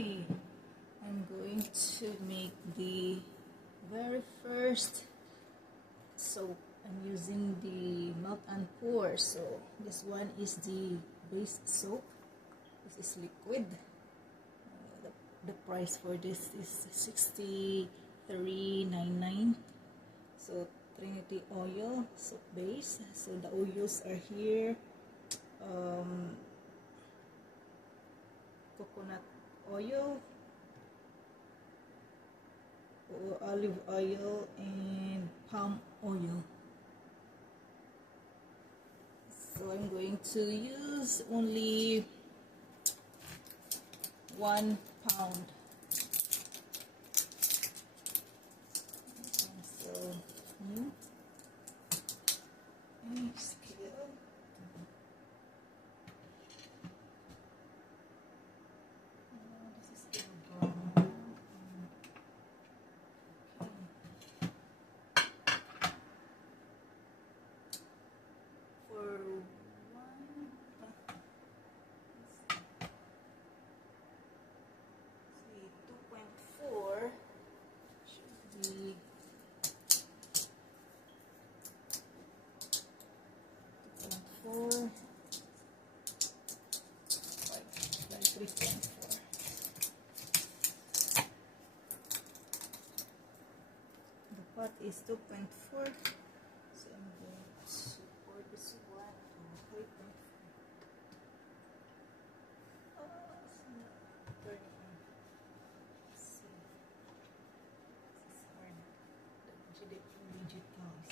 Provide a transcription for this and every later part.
Hi! I'm going to make the very first soap. I'm using the Melt and Pour. So this one is the base soap. This is liquid. The price for this is $63.99. So Trinity oil soap base. So the oils are here. Coconut oil, olive oil, and palm oil. So I'm going to use only 1 pound. So new and scale. The pot is 2.4, so I'm going to pour this one to 3.4. It's not turning on. Let's see. This is hard. The digitals.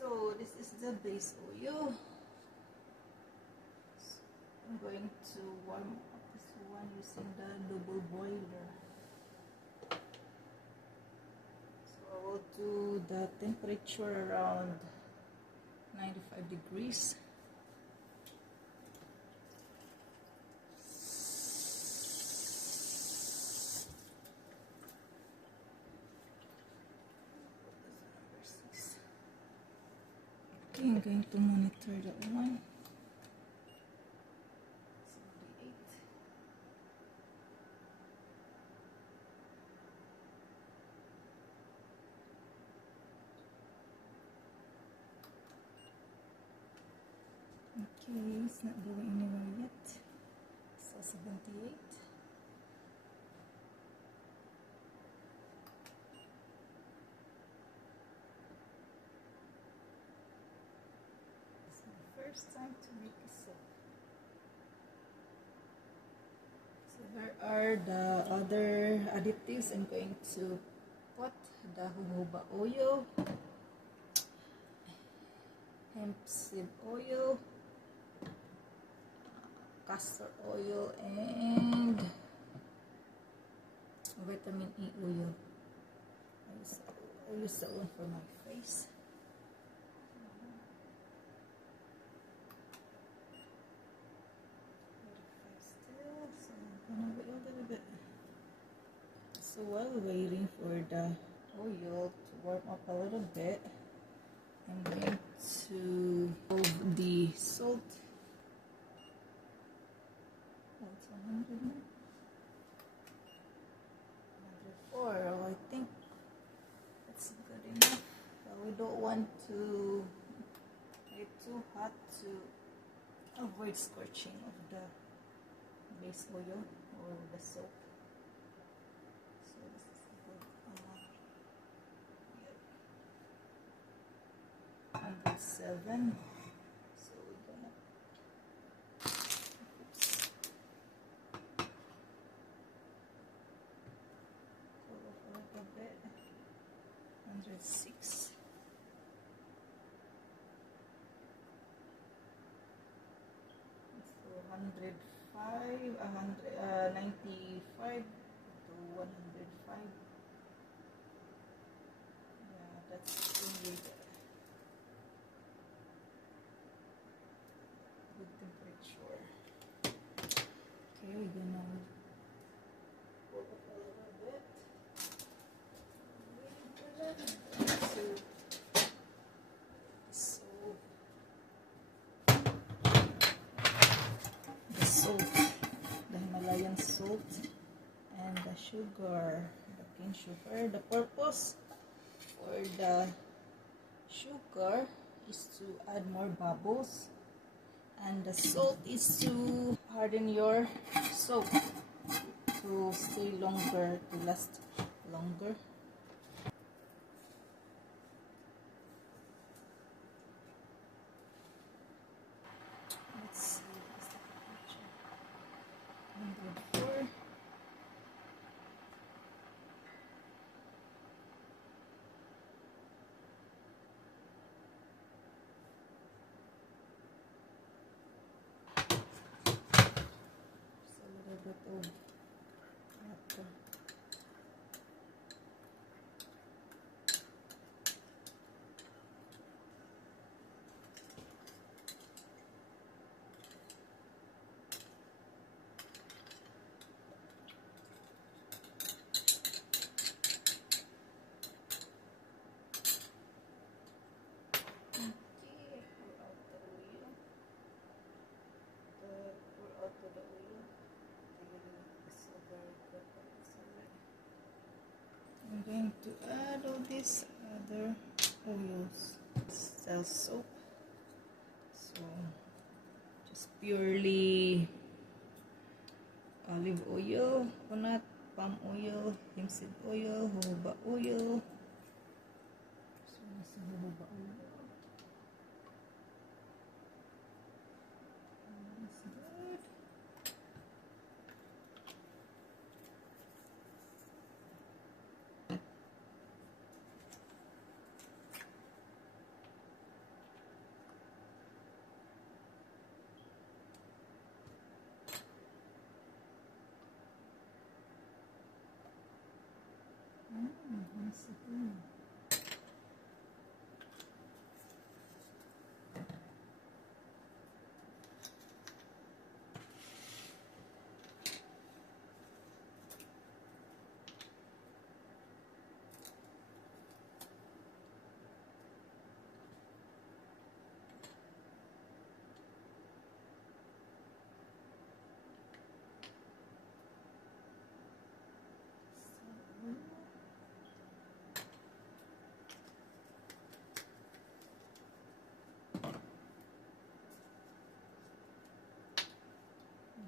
So this is the base oil. So I'm going to warm up this one using the double boiler. So I will do the temperature around 95 degrees. I'm going to monitor that one. 78. Okay, it's not going anywhere yet. So 78. First time to make a soap. So here are the other additives. I'm going to put the jojoba oil, hemp seed oil, castor oil, and vitamin E oil. I use that one for my face. So while waiting for the oil to warm up a little bit, I'm going to move the salt. That's 100 now. 104. Oh, I think that's good enough. But we don't want to get too hot to avoid scorching of the base oil or the soap. So this is good. 107. So we're gonna go off a little bit. 106. So 105, 95 to 105. Yeah, That's only the good temperature. Okay, we're gonna pull up a little bit. So the salt, the Himalayan salt, and the sugar, the cane sugar. The purpose for the sugar is to add more bubbles, and the salt is to harden your soap to stay longer, to last longer. Let's see, what's the temperature? 104. Just a little bit of water. I'm going to add all these other oils. Cell soap. So just purely olive oil, coconut, palm oil, linseed oil, jojoba oil. So this is jojoba oil. That's good. That's good.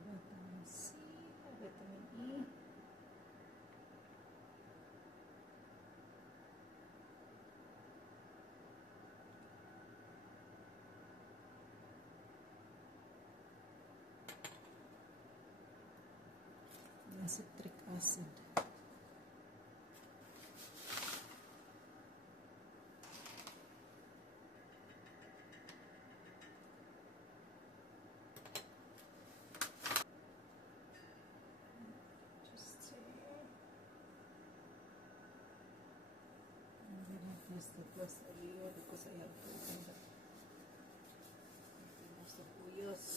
Vitamin C, vitamin E. And citric acid. Just I'm gonna use the plus earlier because I have to open the most of oils.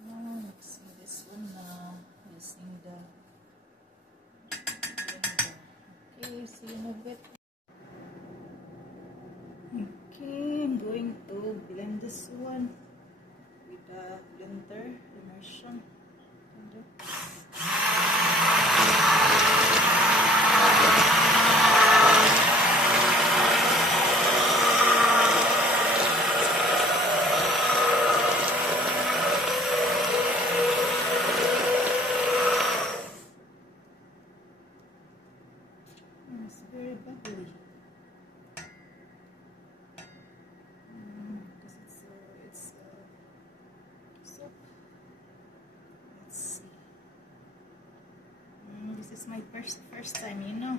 Now mixing this one now using the blender. Okay, see you in a bit. Okay, I'm going to blend this one with the blender immersion blender. It's very bubbly. Because it's soap. Let's see. This is my first time, you know.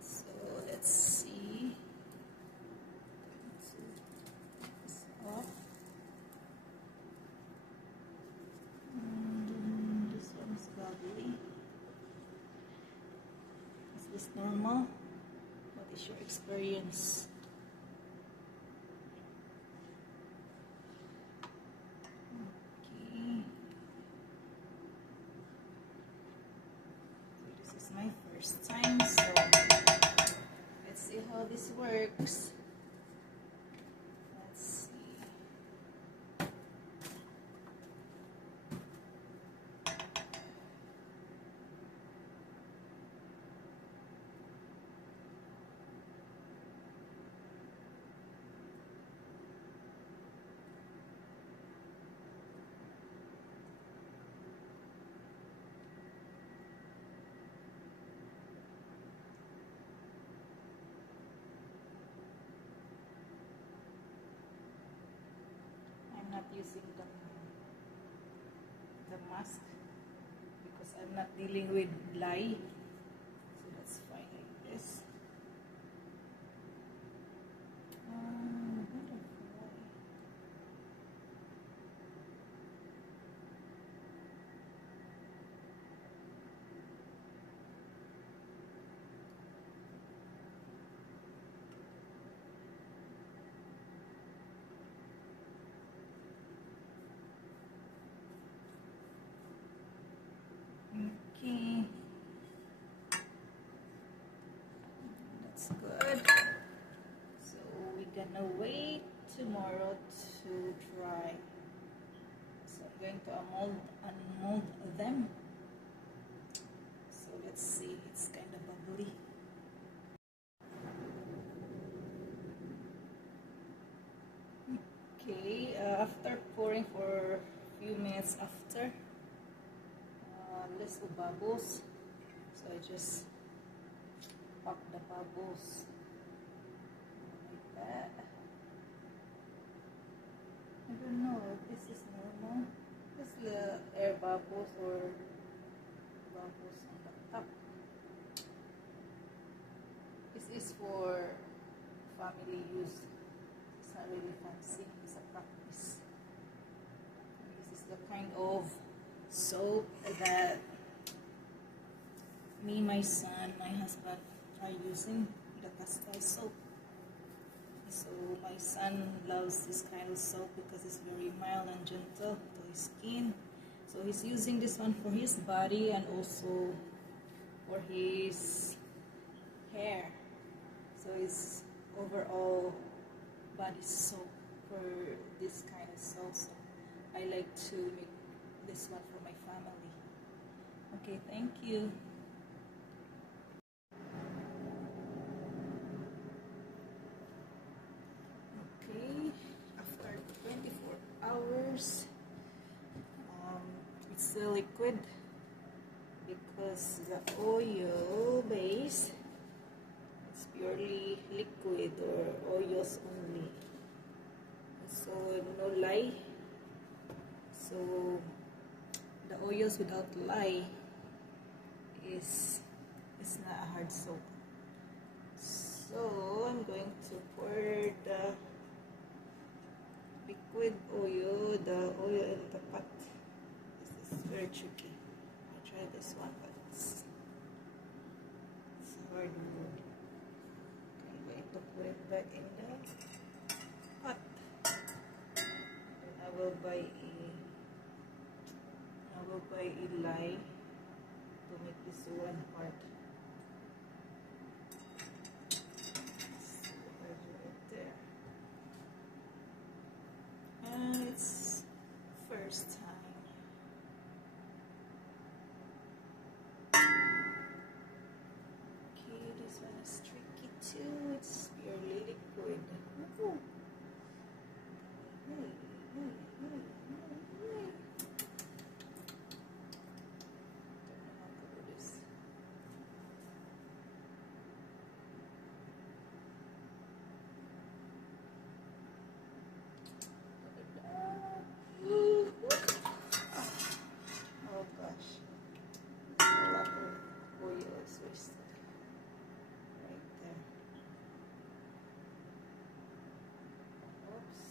So let's see. Let's see this off. This one's bubbly. this normal? What is your experience? Okay. So this is my first time, so let's see how this works. Let's see. I'm not using the mask because I'm not dealing with lye, so that's fine like this. Butterfly. Okay, that's good. So we're gonna wait tomorrow to try. So I'm going to unmold them. So let's see, it's kind of bubbly. Okay, after pouring for a few minutes after, less of bubbles. So I just pop the bubbles like that. I don't know if this is normal. This is the air bubbles or bubbles on the top. This is for family use. It's not really fancy. It's a practice. This is the kind of soap that me, my son, my husband are using, the Castile soap. So my son loves this kind of soap because it's very mild and gentle to his skin. So he's using this one for his body and also for his hair. So it's overall body soap for this kind of soap. So I like to make this one for my family. Okay, thank you. Okay, after 24 hours, it's still liquid because the oil base is purely liquid or oils only. So no lye. So the oils without lye is not a hard soap. So I'm going to pour the liquid oil, the oil in the pot. This is very tricky. I tried this one, but it's hard work. I'm going to put it back in the pot. And I will buy a lye to make this one hard. It's first time. Okay, this one is tricky too. It's purely liquid. Ooh. Oh gosh, a lot of oil is wasted right there. Oops.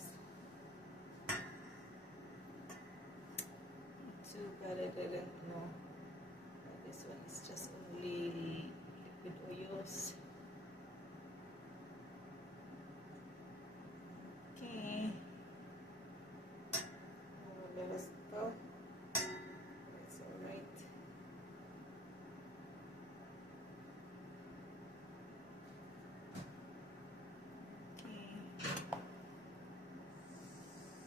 Too bad I didn't know that this one is just only liquid oil. Ito.